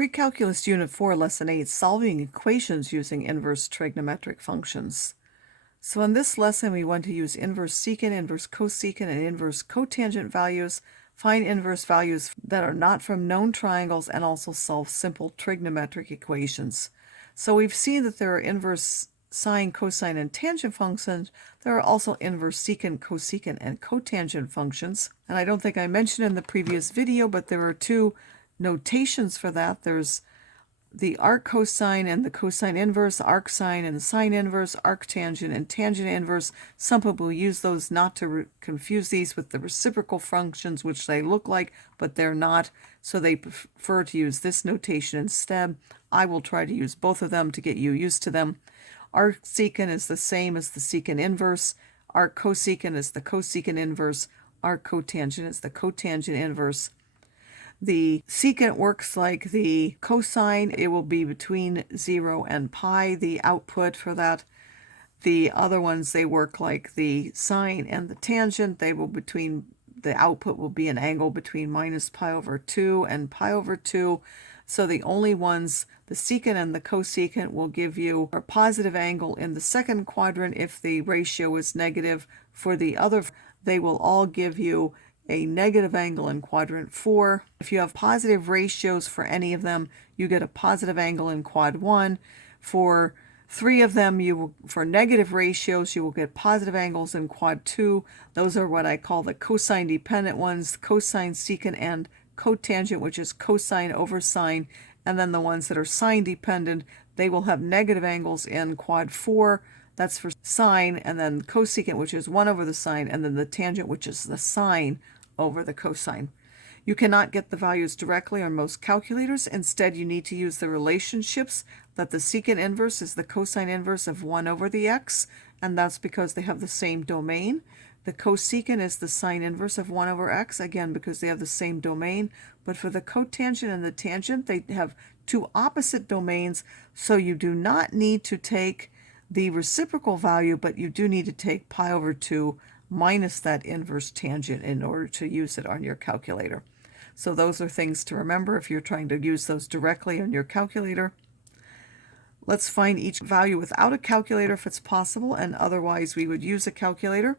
Pre-Calculus Unit 4, Lesson 8, Solving Equations Using Inverse Trigonometric Functions. So in this lesson, we want to use inverse secant, inverse cosecant, and inverse cotangent values, find inverse values that are not from known triangles, and also solve simple trigonometric equations. So we've seen that there are inverse sine, cosine, and tangent functions. There are also inverse secant, cosecant, and cotangent functions. And I don't think I mentioned in the previous video, but there are two notations for that. There's the arc cosine and the cosine inverse, arc sine and the sine inverse, arc tangent and tangent inverse. Some people use those not to confuse these with the reciprocal functions, which they look like, but they're not. So they prefer to use this notation instead. I will try to use both of them to get you used to them. Arc secant is the same as the secant inverse. Arc cosecant is the cosecant inverse. Arc cotangent is the cotangent inverse. The secant works like the cosine. It will be between 0 and pi, the output for that. The other ones, they work like the sine and the tangent. The output will be an angle between minus pi over 2 and pi over 2. So the only ones, the secant and the cosecant, will give you a positive angle in the second quadrant if the ratio is negative. For the other, they will all give you a negative angle in quadrant 4. If you have positive ratios for any of them, you get a positive angle in quad 1. For 3 of them, for negative ratios, you will get positive angles in quad 2. Those are what I call the cosine dependent ones, cosine, secant, and cotangent, which is cosine over sine. And then the ones that are sine dependent, they will have negative angles in quad 4. That's for sine, and then cosecant, which is 1 over the sine, and then the tangent, which is the sine over the cosine. You cannot get the values directly on most calculators. Instead, you need to use the relationships that the secant inverse is the cosine inverse of 1 over the x, and that's because they have the same domain. The cosecant is the sine inverse of 1 over x, again, because they have the same domain. But for the cotangent and the tangent, they have two opposite domains, so you do not need to take the reciprocal value, but you do need to take pi over 2 minus that inverse tangent in order to use it on your calculator. So those are things to remember if you're trying to use those directly on your calculator. Let's find each value without a calculator if it's possible, and otherwise we would use a calculator.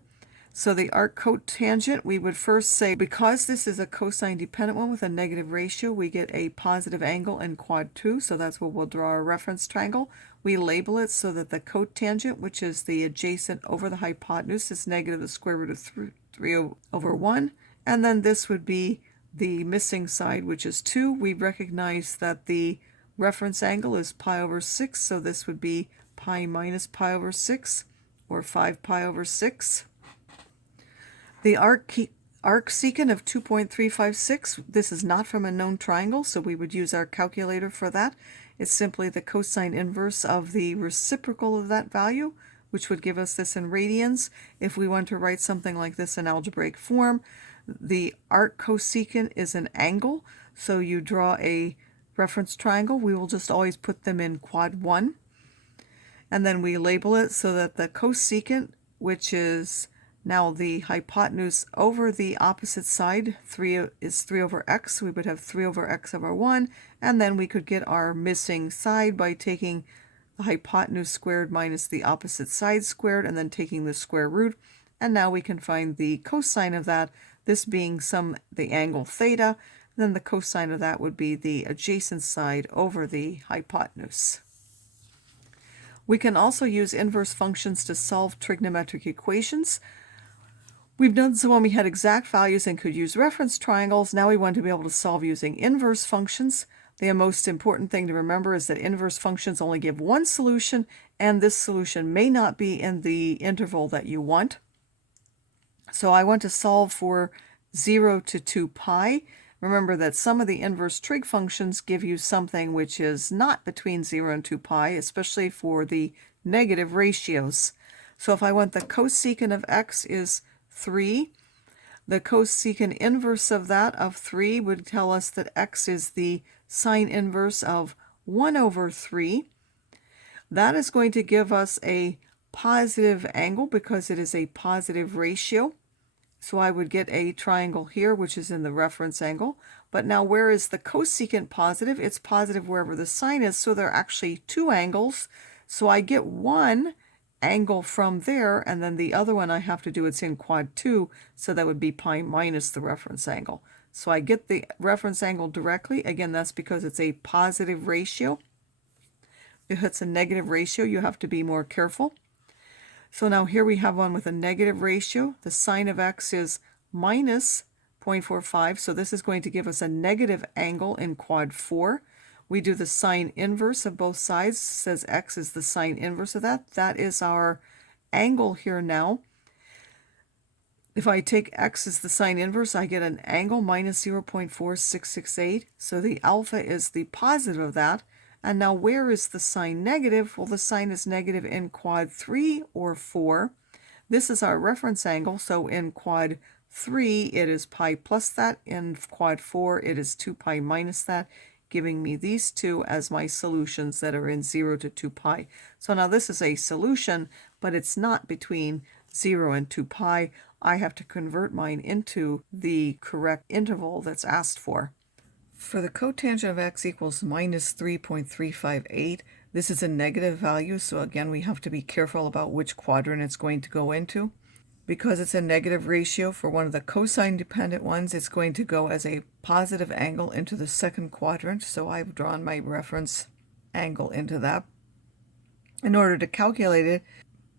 So the arc cotangent, we would first say, because this is a cosine dependent one with a negative ratio, we get a positive angle in quad 2, so that's where we'll draw our reference triangle. We label it so that the cotangent, which is the adjacent over the hypotenuse, is negative the square root of 3 over 1. And then this would be the missing side, which is 2. We recognize that the reference angle is pi over 6, so this would be pi minus pi over 6, or 5 pi over 6. The arc secant of 2.356, this is not from a known triangle, so we would use our calculator for that. It's simply the cosine inverse of the reciprocal of that value, which would give us this in radians. If we want to write something like this in algebraic form, the arc cosecant is an angle, so you draw a reference triangle. We will just always put them in quad 1. And then we label it so that the cosecant, which is now the hypotenuse over the opposite side, 3 is 3 over x. We would have 3 over x over 1, and then we could get our missing side by taking the hypotenuse squared minus the opposite side squared, and then taking the square root. And now we can find the cosine of that, this being the angle theta. Then the cosine of that would be the adjacent side over the hypotenuse. We can also use inverse functions to solve trigonometric equations. We've done so when we had exact values and could use reference triangles. Now we want to be able to solve using inverse functions. The most important thing to remember is that inverse functions only give one solution, and this solution may not be in the interval that you want. So I want to solve for 0 to 2 pi. Remember that some of the inverse trig functions give you something which is not between 0 and 2 pi, especially for the negative ratios. So if I want the cosecant of x is 3. The cosecant inverse of that, of 3, would tell us that x is the sine inverse of 1 over 3. That is going to give us a positive angle because it is a positive ratio. So I would get a triangle here, which is in the reference angle. But now where is the cosecant positive? It's positive wherever the sine is, so there are actually two angles. So I get one angle from there, and then the other one I have to do, it's in quad 2, so that would be pi minus the reference angle. So I get the reference angle directly. Again, that's because it's a positive ratio. If it's a negative ratio, you have to be more careful. So now here we have one with a negative ratio. The sine of x is minus 0.45, so this is going to give us a negative angle in quad 4. We do the sine inverse of both sides. It says x is the sine inverse of that. That is our angle here now. If I take x as the sine inverse, I get an angle minus 0.4668. So the alpha is the positive of that. And now where is the sine negative? Well, the sine is negative in quad 3 or 4. This is our reference angle, so in quad 3 it is pi plus that. In quad 4 it is 2 pi minus that, giving me these two as my solutions that are in 0 to 2 pi. So now this is a solution, but it's not between 0 and 2 pi. I have to convert mine into the correct interval that's asked for. For the cotangent of x equals minus 3.358, this is a negative value, so again we have to be careful about which quadrant it's going to go into. Because it's a negative ratio for one of the cosine dependent ones, it's going to go as a positive angle into the second quadrant, so I've drawn my reference angle into that. In order to calculate it,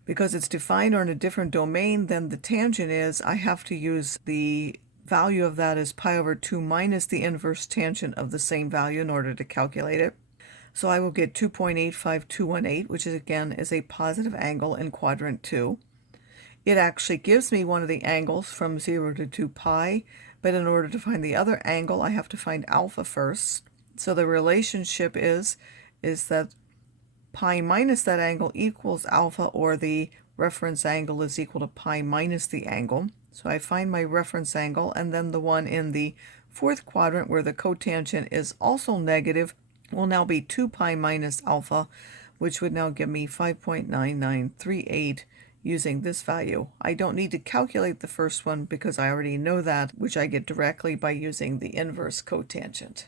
because it's defined on a different domain than the tangent is, I have to use the value of that as pi over 2 minus the inverse tangent of the same value in order to calculate it. So I will get 2.85218, which is again is a positive angle in quadrant 2. It actually gives me one of the angles from 0 to 2 pi, but in order to find the other angle, I have to find alpha first. So the relationship is that pi minus that angle equals alpha, or the reference angle is equal to pi minus the angle. So I find my reference angle, and then the one in the fourth quadrant where the cotangent is also negative will now be 2 pi minus alpha, which would now give me 5.9938 using this value. I don't need to calculate the first one because I already know that, which I get directly by using the inverse cotangent.